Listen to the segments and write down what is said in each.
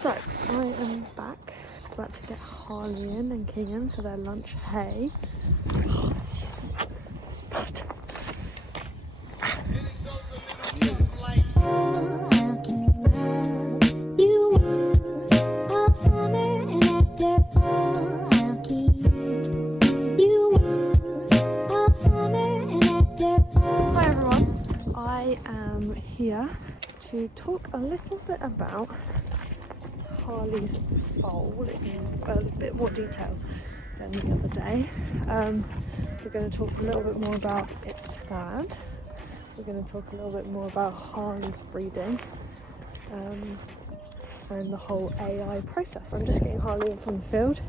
So, I am back. Just about to get Harley in and King in for their lunch hay. Oh, Jesus. It's bad. Hi everyone. I am here to talk a little bit about Harley's foal in a bit more detail than the other day. We're going to talk a little bit more about its dad. We're going to talk a little bit more about Harley's breeding and the whole AI process. I'm just getting Harley in from the field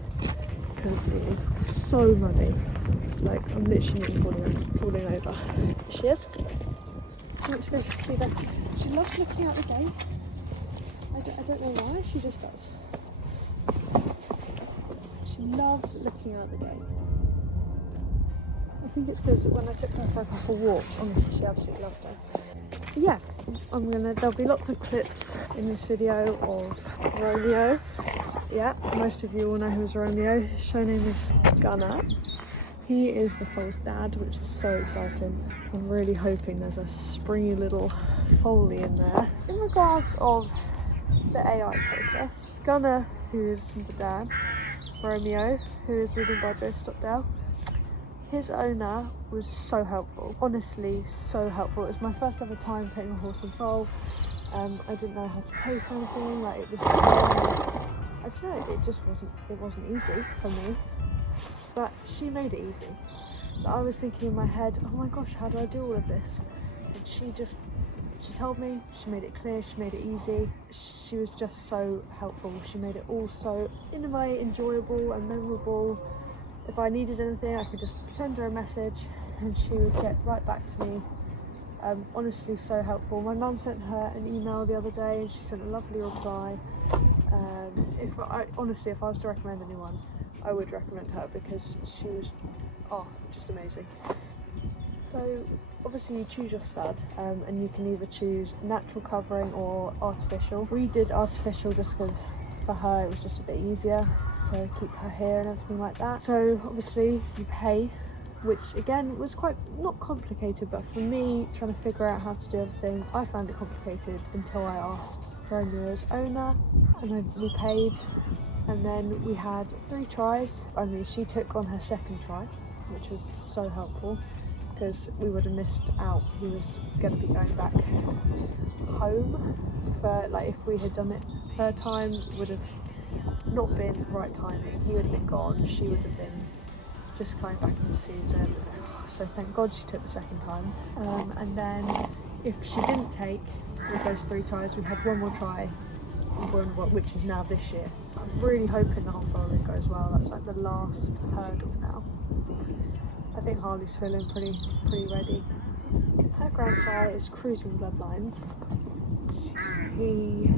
because it is so muddy. Like, I'm literally falling over. She is. I want to go see them. She loves looking out the gate. I don't know why, she just does. She loves looking out the gate. I think it's because when I took her for a couple of walks, honestly, she absolutely loved it. But yeah, there'll be lots of clips in this video of Romeo. Yeah, most of you all know who's Romeo. His show name is Gunner. He is the foal's dad, which is so exciting. I'm really hoping there's a springy little foalie in there. In regards of the AI process, Gunner, who is the dad, Romeo, who is ridden by Joe Stockdale, his owner was so helpful, honestly so helpful. It was my first ever time putting a horse in foal. I didn't know how to pay for anything, like it was so, I don't know, it wasn't easy for me, but she made it easy. But I was thinking in my head, oh my gosh, how do I do all of this? And she told me, she made it clear, she made it easy. She was just so helpful. She made it all so, in a way, enjoyable and memorable. If I needed anything, I could just send her a message and she would get right back to me. Honestly, so helpful. My mum sent her an email the other day and she sent a lovely reply. If I was to recommend anyone, I would recommend her because she was, just amazing. So obviously you choose your stud and you can either choose natural covering or artificial. We did artificial just because for her it was just a bit easier to keep her hair and everything like that. So obviously you pay, which again was quite not complicated, but for me trying to figure out how to do everything, I found it complicated until I asked Romeo's owner, and then we paid, and then we had 3 tries. I mean, she took on her second try, which was so helpful because we would have missed out. He was going to be going back home for, like, if we had done it third time, it would have not been right timing. He would have been gone, she would have been just coming back into season. So thank God she took the second time. And then if she didn't take with those 3 tries, we had one more try, which is now this year. I'm really hoping the whole foaling goes well. That's like the last hurdle now. I think Harley's feeling pretty ready. Her grandsire is Cruising Bloodlines. He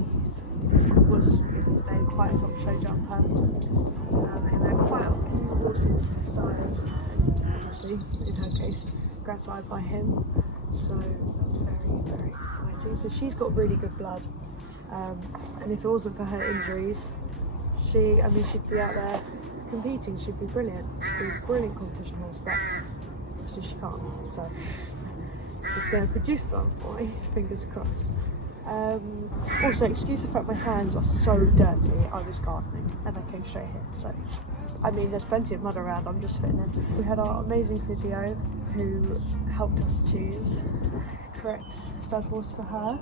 was in his day quite a top show jumper, and there are quite a few horses sired, obviously in her case grandsired by him, so that's very exciting. So she's got really good blood, and if it wasn't for her injuries, she'd be out there competing. She'd be brilliant. She'd be a brilliant competition horse, but obviously she can't, so she's going to produce one for me, fingers crossed. Also, excuse the fact my hands are so dirty. I was gardening and I came straight here, so I mean there's plenty of mud around, I'm just fitting in. We had our amazing physio who helped us choose correct stud horse for her.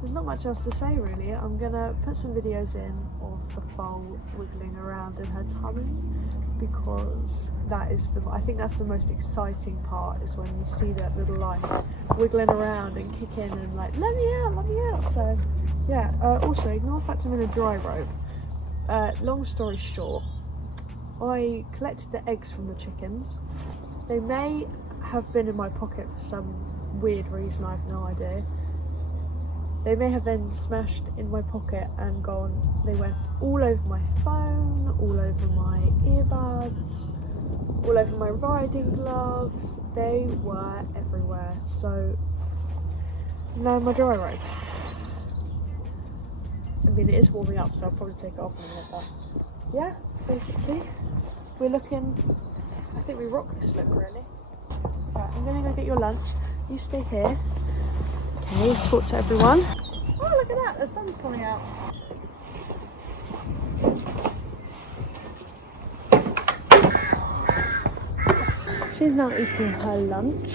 There's not much else to say really. I'm gonna put some videos in of the foal wiggling around in her tummy, because I think that's the most exciting part, is when you see that little life wiggling around and kicking and like, let me out. So yeah, also ignore the fact I'm in a dry robe. Long story short, I collected the eggs from the chickens. They may have been in my pocket for some weird reason, I have no idea. They may have then smashed in my pocket and gone. They went all over my phone, all over my earbuds, all over my riding gloves. They were everywhere. So No, my dry robe. I mean, it is warming up, so I'll probably take it off in a minute, but yeah, basically, we're looking, I think we rock this look, really. Right, I'm gonna go get your lunch. You stay here. Okay, talk to everyone. Oh, look at that, the sun's coming out. She's now eating her lunch.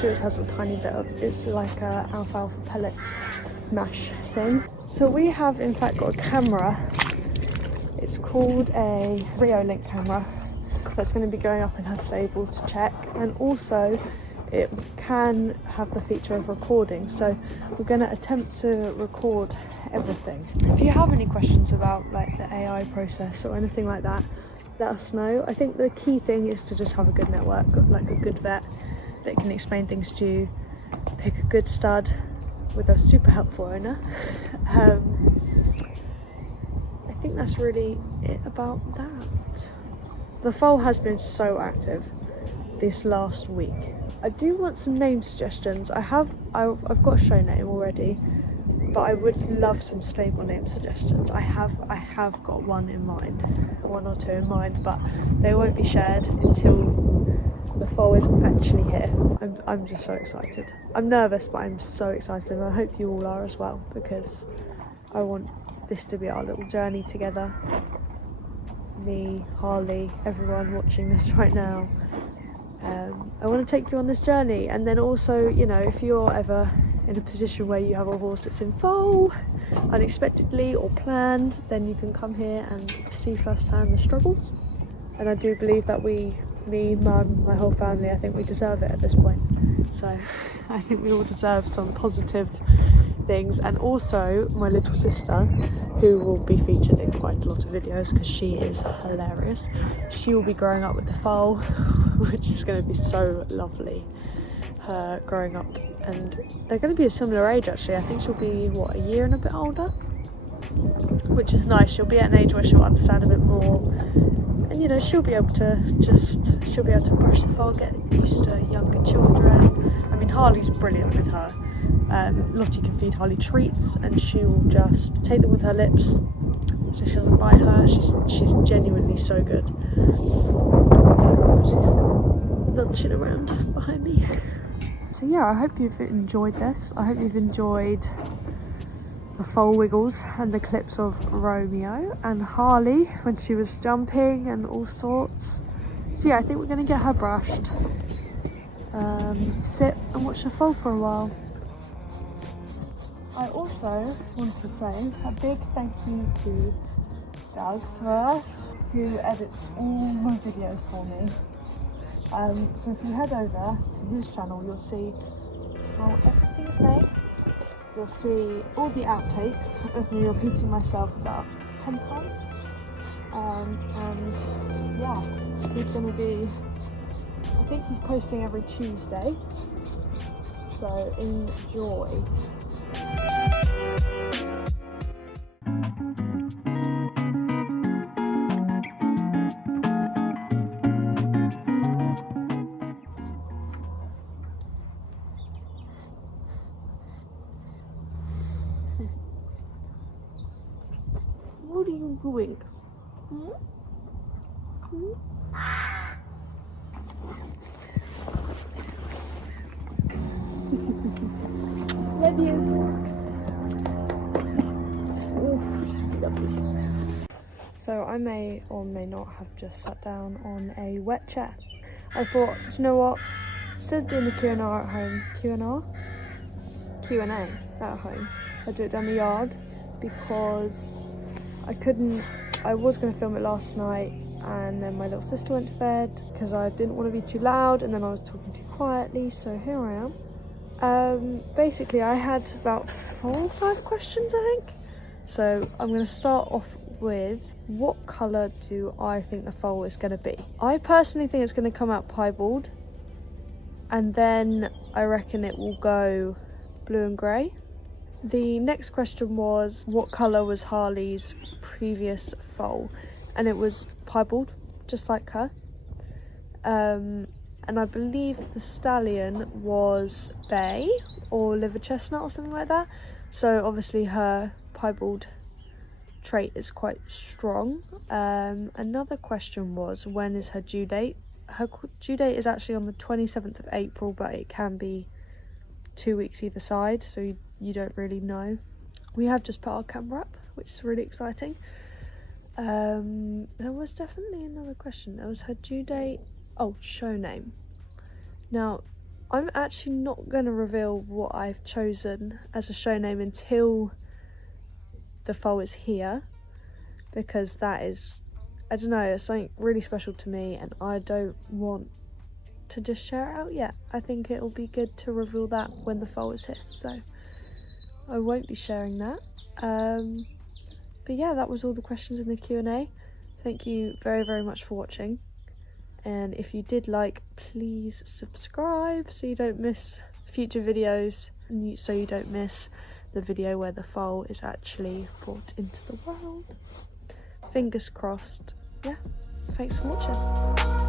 She always has a tiny bit of, it's like a alfalfa pellets mash thing. So we have in fact got a camera. It's called a Reolink camera that's going to be going up in her stable to check, and also it can have the feature of recording, so we're going to attempt to record everything. If you have any questions about like the AI process or anything like that, let us know. I think the key thing is to just have a good network, like a good vet that can explain things to you, pick a good stud with a super helpful owner. I think that's really it about that. The foal has been so active this last week. I do want some name suggestions. I've got a show name already, but I would love some stable name suggestions. I have got one in mind, one or two in mind, but they won't be shared until the foal is actually here. I'm just so excited. I'm nervous, but I'm so excited, and I hope you all are as well, because I want this to be our little journey together. Me, Harley, everyone watching this right now. I want to take you on this journey, and then also, you know, if you're ever in a position where you have a horse that's in foal unexpectedly or planned, then you can come here and see firsthand the struggles. And I do believe that me, Mum, my whole family, I think we deserve it at this point. So I think we all deserve some positive things. And also my little sister, who will be featured in quite a lot of videos because she is hilarious, she will be growing up with the foal, which is going to be so lovely, her growing up, and they're going to be a similar age actually. I think she'll be, what, a year and a bit older, which is nice. She'll be at an age where she'll understand a bit more, and you know, she'll be able to brush the foal, get used to younger children. I mean, Harley's brilliant with her. Lottie can feed Harley treats and she will just take them with her lips, so she doesn't bite her. She's genuinely so good. She's still lunching around behind me. So yeah, I hope you've enjoyed this. I hope you've enjoyed the foal wiggles and the clips of Romeo and Harley when she was jumping and all sorts. So yeah, I think we're going to get her brushed, sit and watch the foal for a while. I also want to say a big thank you to Doug first, who edits all my videos for me. So if you head over to his channel, you'll see how everything is made. You'll see all the outtakes of me repeating myself about 10 times. And yeah, he's going to be, I think he's posting every Tuesday. So enjoy. What are you doing? Love you. Lovely. So I may or may not have just sat down on a wet chair. I thought, do you know what? Instead of doing the Q&R at home, Q&A at home, I'd do it down the yard, because I was going to film it last night, and then my little sister went to bed because I didn't want to be too loud, and then I was talking too quietly, so here I am. Basically I had about 4 or 5 questions, I think. So I'm going to start off with, what colour do I think the foal is going to be? I personally think it's going to come out piebald, and then I reckon it will go blue and grey. The next question was, what colour was Harley's previous foal? And it was piebald, just like her. And and I believe the stallion was bay or liver chestnut or something like that. So obviously her piebald trait is quite strong. Another question was, when is her due date? Her due date is actually on the 27th of April, but it can be 2 weeks either side, so you don't really know. We have just put our camera up, which is really exciting. There was definitely another question. There was her due date. Oh, show name. Now, I'm actually not going to reveal what I've chosen as a show name until the foal is here, because that is, I don't know, it's something really special to me, and I don't want to just share it out yet. I think it'll be good to reveal that when the foal is here, so I won't be sharing that. But yeah, that was all the questions in the Q&A. Thank you very, very much for watching. And if you did like, please subscribe so you don't miss future videos, and so you don't miss the video where the foal is actually brought into the world. Fingers crossed. Yeah, thanks for watching.